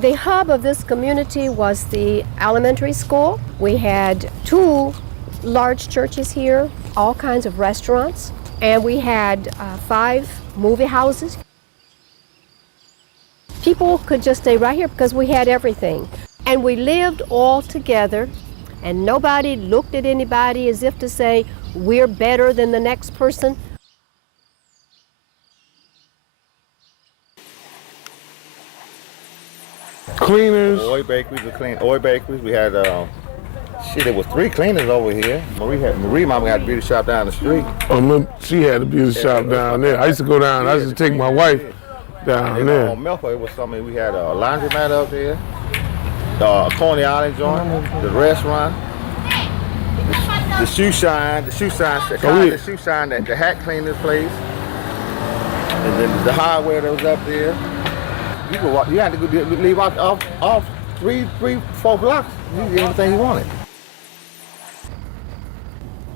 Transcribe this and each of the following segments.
The hub of this community was the elementary school. We had 2 large churches here, all kinds of restaurants, and we had 5 movie houses. People could just stay right here because we had everything. And we lived all together, and nobody looked at anybody as if to say, we're better than the next person. Cleaners. Oi Bakeries, we had, there was 3 cleaners over here. Marie mama had a beauty shop down the street. Oh, she had a beauty shop down there. I used to go down, I used to take my wife down there. On Milford, it was something, we had a laundromat up there, a Coney Island joint, the restaurant, the shoe shine, the hat cleaner's place, and then the hardware that was up there. You had to leave off 3, 4 blocks. You get everything you wanted.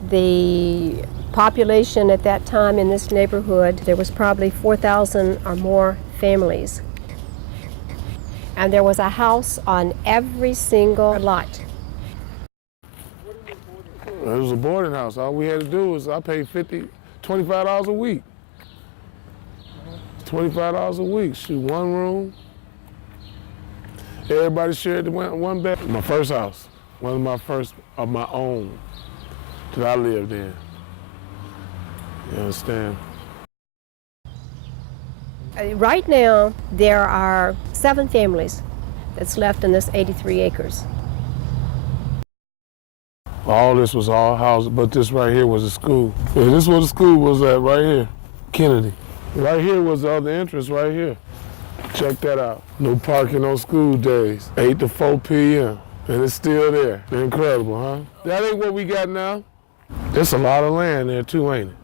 The population at that time in this neighborhood, there was probably 4,000 or more families. And there was a house on every single lot. It was a boarding house. All we had to do was I paid $25 a week. $25 a week. Shoot, 1 room. Everybody shared the one bed. My first house, one of my first of my own that I lived in. You understand? Right now, there are 7 families that's left in this 83 acres. All this was all houses, but this right here was a school. Yeah, this is where the school was at, right here, Kennedy. Right here was the other entrance, right here. Check that out. No parking on school days, 8 to 4 p.m. And it's still there. Incredible, huh? That ain't what we got now. There's a lot of land there too, ain't it?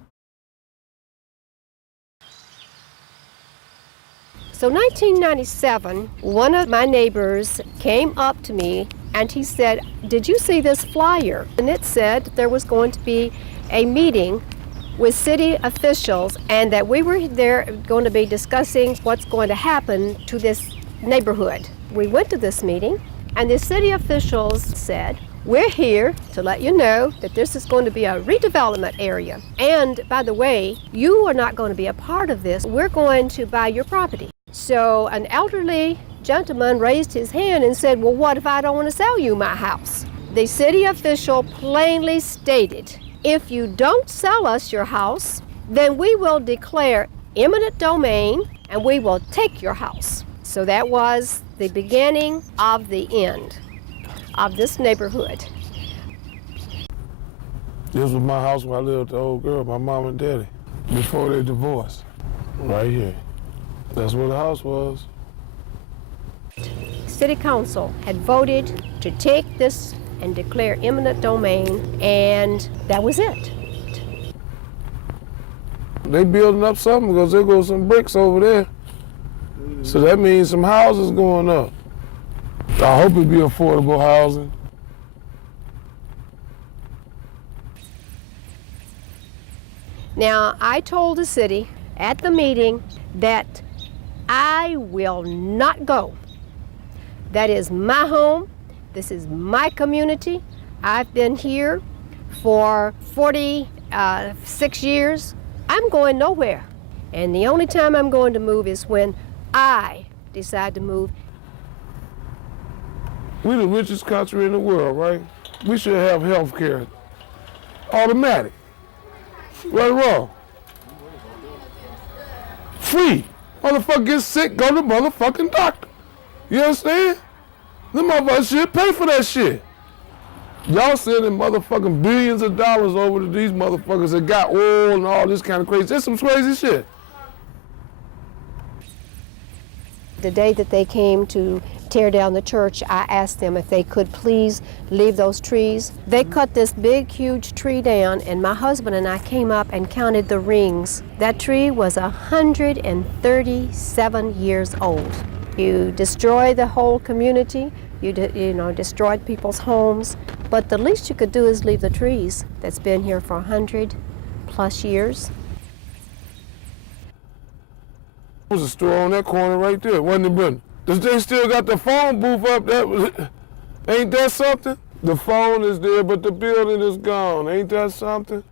So 1997, one of my neighbors came up to me and he said, "Did you see this flyer?" And it said there was going to be a meeting with city officials and that we were there going to be discussing what's going to happen to this neighborhood. We went to this meeting and the city officials said, "We're here to let you know that this is going to be a redevelopment area. And by the way, you are not going to be a part of this. We're going to buy your property." So an elderly gentleman raised his hand and said, "Well, what if I don't want to sell you my house?" The city official plainly stated, "If you don't sell us your house, then we will declare eminent domain and we will take your house." So that was the beginning of the end of this neighborhood. This was my house where I lived with the old girl, my mom and daddy, before they divorced. Right here. That's where the house was. City Council had voted to take this and declare eminent domain, and that was it. They building up something because there goes some bricks over there. So that means some houses going up. I hope it be affordable housing. Now, I told the city at the meeting that I will not go. That is my home. This is my community. I've been here for 46 years. I'm going nowhere. And the only time I'm going to move is when I decide to move. We're the richest country in the world, right? We should have health care. Automatic. Right or wrong? Free. Motherfucker gets sick, go to the motherfucking doctor. You understand? The motherfuckers should pay for that shit. Y'all sending motherfucking billions of dollars over to these motherfuckers that got oil and all this kind of crazy. That's some crazy shit. The day that they came to tear down the church, I asked them if they could please leave those trees. They cut this big, huge tree down, and my husband and I came up and counted the rings. That tree was 137 years old. You destroy the whole community, you destroyed people's homes, but the least you could do is leave the trees that's been here for 100+ years. There was a store on that corner right there, wasn't it, Brenda? They still got the phone booth up. Ain't that something? The phone is there, but the building is gone. Ain't that something?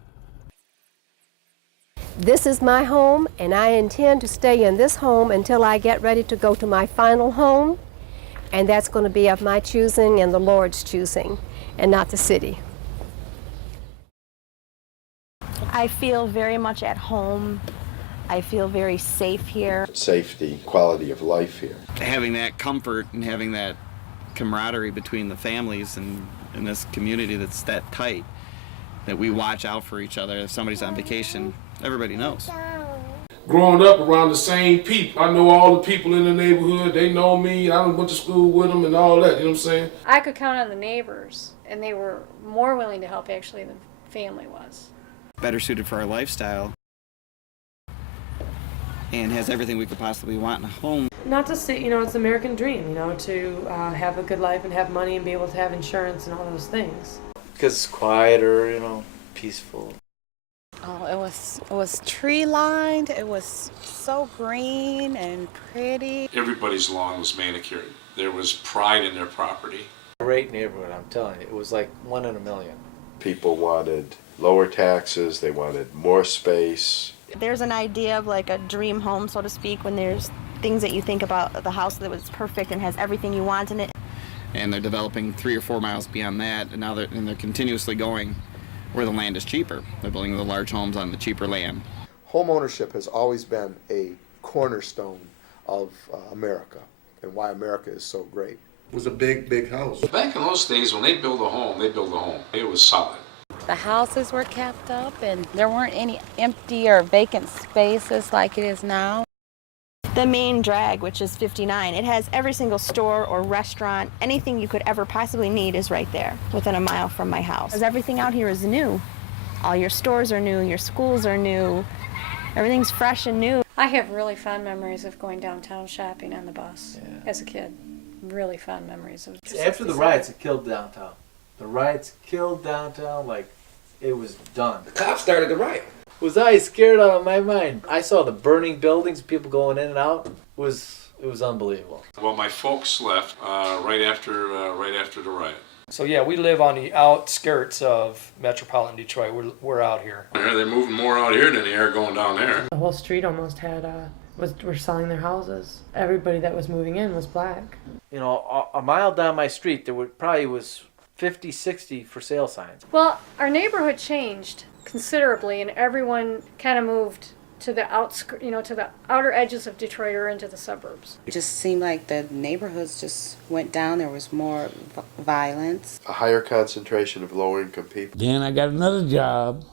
This is my home, and I intend to stay in this home until I get ready to go to my final home, and that's going to be of my choosing and the Lord's choosing, and not the city. I feel very much at home. I feel very safe here. Safety, quality of life here. Having that comfort and having that camaraderie between the families and in this community that's that tight, that we watch out for each other. If somebody's on vacation, everybody knows. Growing up around the same people, I know all the people in the neighborhood. They know me. I went to school with them and all that. You know what I'm saying? I could count on the neighbors, and they were more willing to help actually than family was. Better suited for our lifestyle and has everything we could possibly want in a home. Not to say, it's the American dream, to have a good life and have money and be able to have insurance and all those things. Because it's quieter, peaceful. Oh, it was tree lined. It was so green and pretty. Everybody's lawn was manicured. There was pride in their property. Great neighborhood, I'm telling you. It was like 1 in a million. People wanted lower taxes, they wanted more space. There's an idea of like a dream home, so to speak, when there's things that you think about the house that was perfect and has everything you want in it. And they're developing 3 or 4 miles beyond that, and now they're continuously going where the land is cheaper. They're building the large homes on the cheaper land. Home ownership has always been a cornerstone of America and why America is so great. It was a big, big house. Back in those days, when they build a home, they build a home. It was solid. The houses were kept up, and there weren't any empty or vacant spaces like it is now. The main drag, which is 59, it has every single store or restaurant, anything you could ever possibly need is right there, within a mile from my house. Because everything out here is new. All your stores are new, your schools are new, everything's fresh and new. I have really fond memories of going downtown shopping on the bus as a kid. Really fond memories of it. After the riots, it killed downtown. The riots killed downtown like it was done. The cops started the riot. Was I scared out of my mind? I saw the burning buildings, people going in and out. It was unbelievable. Well, my folks left right after the riot. So yeah, we live on the outskirts of metropolitan Detroit. We're out here. They're moving more out here than they are going down there. The whole street almost had were selling their houses. Everybody that was moving in was black. A mile down my street, there probably was 50, 60 for sale signs. Well, our neighborhood changed considerably, and everyone kind of moved to the to the outer edges of Detroit or into the suburbs. It just seemed like the neighborhoods just went down. There was more violence. A higher concentration of lower-income people. Then I got another job,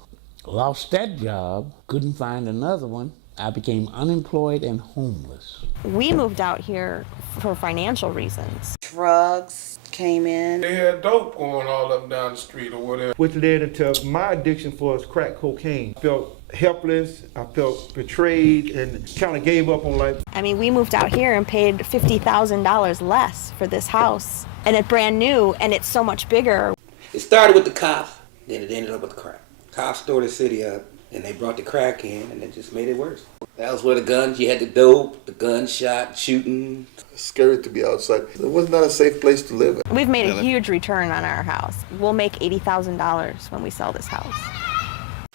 lost that job, couldn't find another one. I became unemployed and homeless. We moved out here for financial reasons. Drugs came in. They had dope going all up and down the street or whatever. Which led into my addiction for crack cocaine. I felt helpless, I felt betrayed, and kind of gave up on life. I mean, we moved out here and paid $50,000 less for this house. And it's brand new, and it's so much bigger. It started with the cops, then it ended up with crack. Cops tore the city up, and they brought the crack in, and it just made it worse. That was where the guns, you had the dope, the gunshot, shooting. It's scary to be outside. It was not a safe place to live. We've made a huge return on our house. We'll make $80,000 when we sell this house.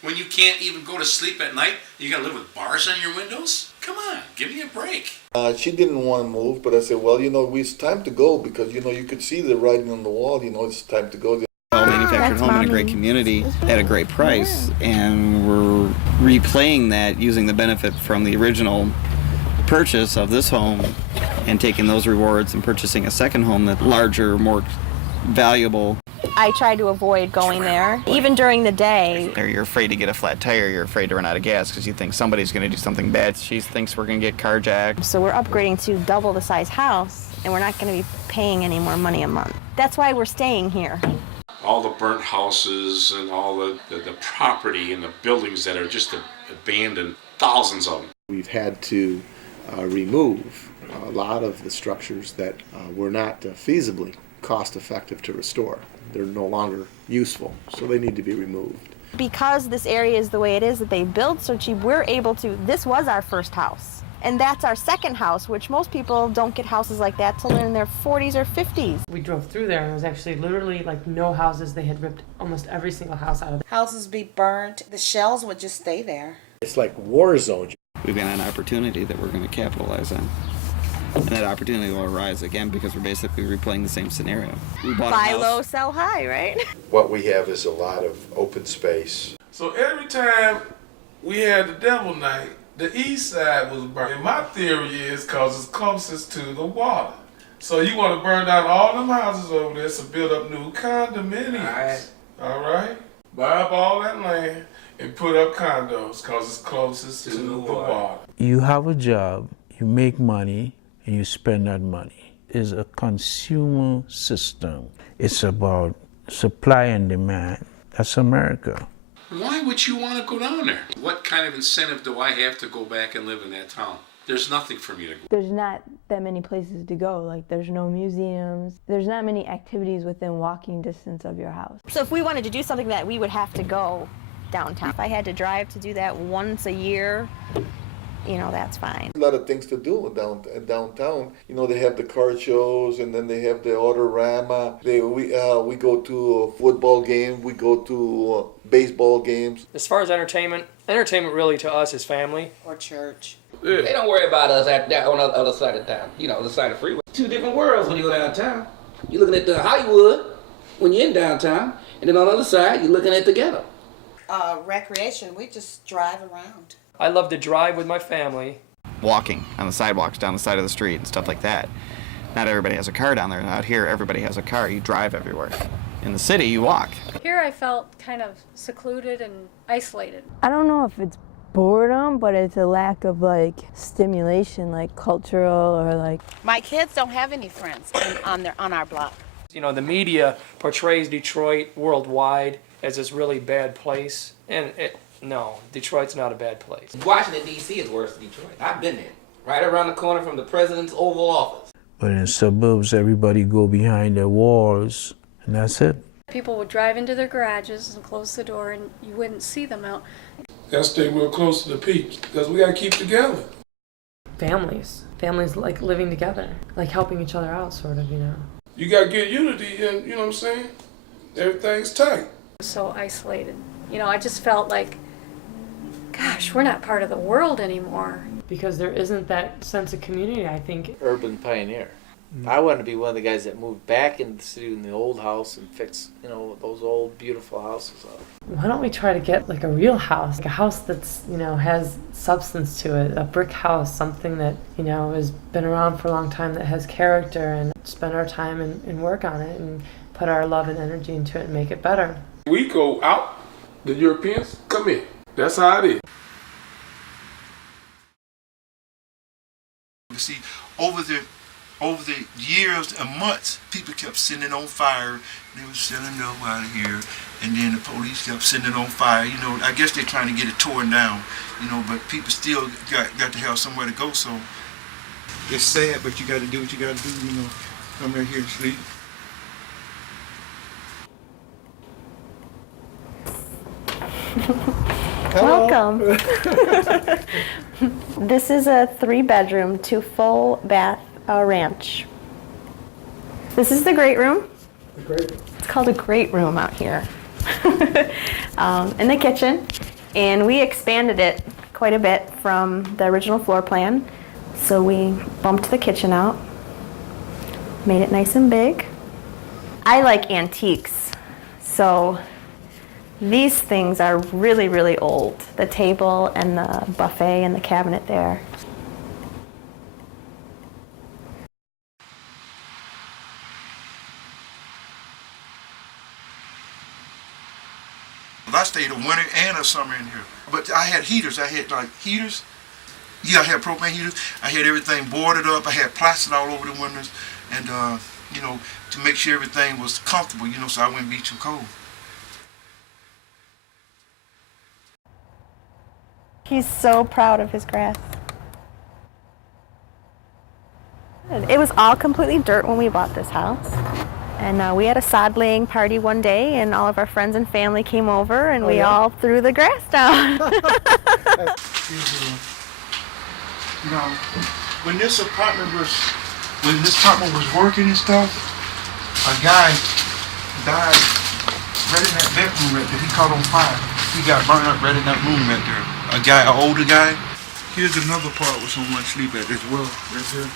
When you can't even go to sleep at night, you gotta live with bars on your windows? Come on, give me a break. She didn't want to move, but I said, well, it's time to go because, you could see the writing on the wall, it's time to go. Well-manufactured home in a great community at a great price, and we're replaying that using the benefit from the original purchase of this home and taking those rewards and purchasing a second home that's larger, more valuable. I try to avoid going there, even during the day. Or you're afraid to get a flat tire, you're afraid to run out of gas because you think somebody's going to do something bad. She thinks we're going to get carjacked. So we're upgrading to double the size house, and we're not going to be paying any more money a month. That's why we're staying here. All the burnt houses and all the property and the buildings that are just abandoned, thousands of them. We've had to remove a lot of the structures that were not feasibly cost-effective to restore. They're no longer useful, so they need to be removed. Because this area is the way it is that they build so cheap, we're able to, this was our first house. And that's our second house, which most people don't get houses like that till they're in their 40s or 50s. We drove through there and it was actually literally like no houses. They had ripped almost every single house out of it. Houses be burnt. The shells would just stay there. It's like war zone. We've got an opportunity that we're going to capitalize on. And that opportunity will arise again because we're basically replaying the same scenario. We bought Buy a house. low, sell high, right? What we have is a lot of open space. So every time we had the devil night, the east side was burned. And my theory is because it's closest to the water. So you want to burn down all them houses over there to build up new condominiums. All right? Buy up all that land and put up condos because it's closest to the water. You have a job, you make money, and you spend that money. It's a consumer system. It's about supply and demand. That's America. Why would you want to go down there? What kind of incentive do I have to go back and live in that town? There's nothing for me to go. There's not that many places to go. Like, there's no museums. There's not many activities within walking distance of your house. So if we wanted to do something that we would have to go downtown. If I had to drive to do that once a year, you know, that's fine. A lot of things to do downtown. You know, they have the car shows, and then they have the Autorama. We go to a football game. We go to baseball games. As far as entertainment really to us is family. Or church. They don't worry about us on the other side of town. You know, the side of the freeway. Two different worlds when you go downtown. You're looking at the Hollywood when you're in downtown, and then on the other side, you're looking at the ghetto. Recreation, we just drive around. I love to drive with my family. Walking on the sidewalks down the side of the street and stuff like that. Not everybody has a car down there. Out here, everybody has a car. You drive everywhere. In the city, you walk. Here I felt kind of secluded and isolated. I don't know if it's boredom, but it's a lack of like stimulation, like cultural or like. My kids don't have any friends on our block. You know, the media portrays Detroit worldwide as this really bad place, and no, Detroit's not a bad place. Washington, D.C. is worse than Detroit. I've been there. Right around the corner from the president's Oval Office. But in suburbs, everybody go behind their walls, and that's it. People would drive into their garages and close the door, and you wouldn't see them out. Gotta stay real close to the peeps because we gotta keep together. Families like living together, like helping each other out, sort of, you know. You gotta get unity, and you know what I'm saying? Everything's tight. So isolated. You know, I just felt like, gosh, we're not part of the world anymore. Because there isn't that sense of community, I think. Urban pioneer. I want to be one of the guys that moved back into the city in the old house and fix, you know, those old beautiful houses up. Why don't we try to get like a real house, like a house that's, you know, has substance to it, a brick house, something that, you know, has been around for a long time, that has character, and spend our time and work on it and put our love and energy into it and make it better. We go out, the Europeans come in. That's how it is. You see, over the years and months, people kept sending it on fire. They were selling it out of here, and then the police kept sending it on fire. You know, I guess they're trying to get it torn down. You know, but people still got to have somewhere to go. So it's sad, but you got to do what you got to do. You know, come right here and sleep. Welcome. This is a 3-bedroom, 2 full bath ranch. This is the great room. It's called a great room out here. In the kitchen, and we expanded it quite a bit from the original floor plan. So we bumped the kitchen out, made it nice and big. I like antiques, so these things are really, really old. The table and the buffet and the cabinet there. I stayed a winter and a summer in here. But I had heaters. I had like heaters. Yeah, I had propane heaters. I had everything boarded up. I had plastic all over the windows. And, you know, to make sure everything was comfortable, you know, so I wouldn't be too cold. He's so proud of his grass. It was all completely dirt when we bought this house. And we had a sod laying party one day, and all of our friends and family came over, and we all threw the grass down. You know, when this apartment was working and stuff, a guy died right in that bedroom right there. He caught on fire. He got burned up right in that room right there. A guy, an older guy. Here's another part where someone sleep at as well, right here.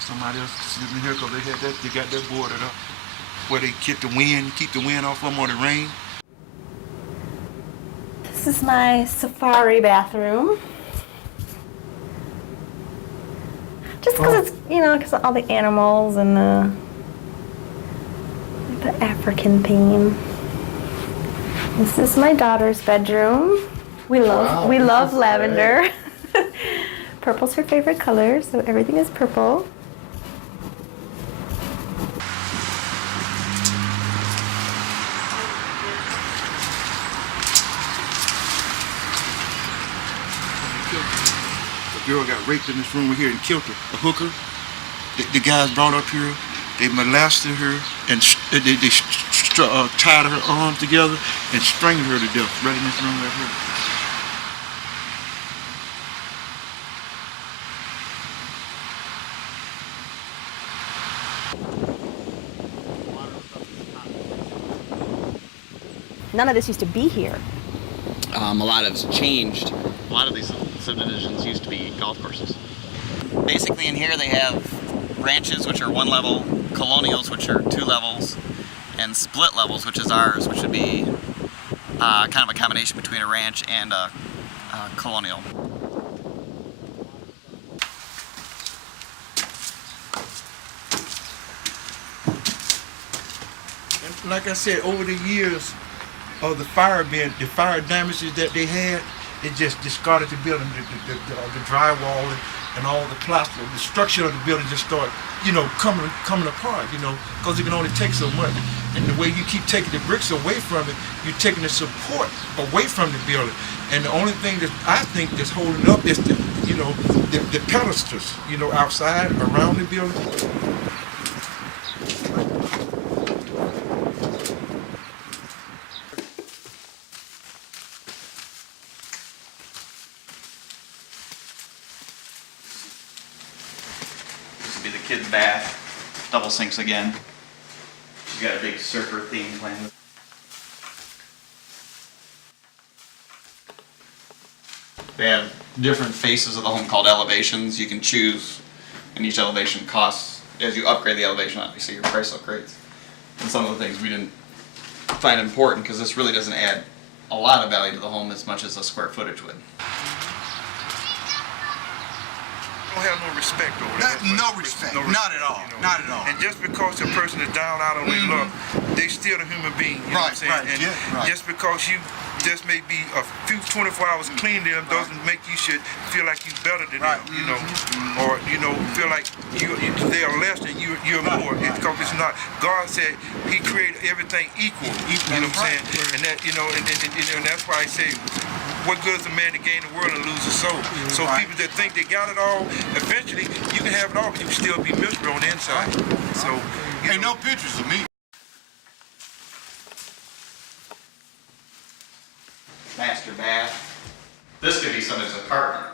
Somebody else sleeping here because they got that boarded up. Where they keep the wind off them or the rain. This is my safari bathroom. Just because it's, you know, because of all the animals and the African theme. This is my daughter's bedroom. We love lavender. Purple's her favorite color, so everything is purple. A girl got raped in this room here and killed her. A hooker. The guys brought up here. They molested her and they tied her arms together and strangled her to death right in this room right here. None of this used to be here. A lot has changed. A lot of these subdivisions used to be golf courses. Basically in here they have ranches, which are 1 level, colonials, which are 2 levels, and split levels, which is ours, which would be kind of a combination between a ranch and a colonial. And like I said, over the years of the fire damages that they had, it just discarded the building, the drywall and all the plaster. The structure of the building just started, you know, coming apart, you know, because it can only take so much. And the way you keep taking the bricks away from it, you're taking the support away from the building. And the only thing that I think that's holding up is the, you know, the pedestals, you know, outside around the building. Be the kid's bath, double sinks again. You got a big surfer theme plan. They have different faces of the home called elevations. You can choose, and each elevation costs, as you upgrade the elevation, obviously your price upgrades. And some of the things we didn't find important because this really doesn't add a lot of value to the home as much as the square footage would. Don't have no respect over that. No respect. Not at all. You know? Not at all. And just because a person is down out on their luck, they still a human being. You know what I'm saying? Right. And just because you just may be a few 24 hours clean them doesn't make you should feel like you're better than them. You know, or you know, feel like they are less than you're more. It's because it's not. God said He created everything equal. You know what I'm saying? And that and that's why I say, what good is a man to gain the world and lose his soul? So people that think they got it all, eventually you can have it all, but you can still be miserable on the inside. So ain't no pictures of me. Master bath. This could be somebody's apartment.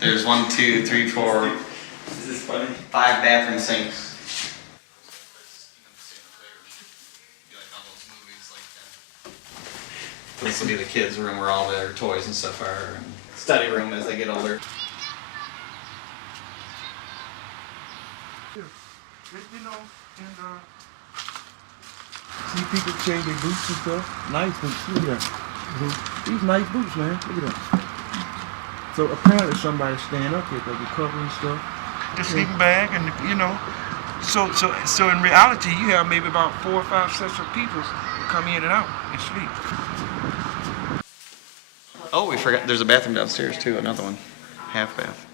There's 1, 2, 3, 4. Is this funny? 5 bathroom sinks. This will be the kids' room where all their toys and stuff are, and study room as they get older. You know, and see people change their boots and stuff. Nice boots, look at that. These nice boots, man. Look at that. So apparently somebody's staying up here because they're covering stuff. The sleeping bag, and you know, so in reality, you have maybe about 4 or 5 sets of people who come in and out and sleep. Oh, we forgot. There's a bathroom downstairs too. Another one, half bath.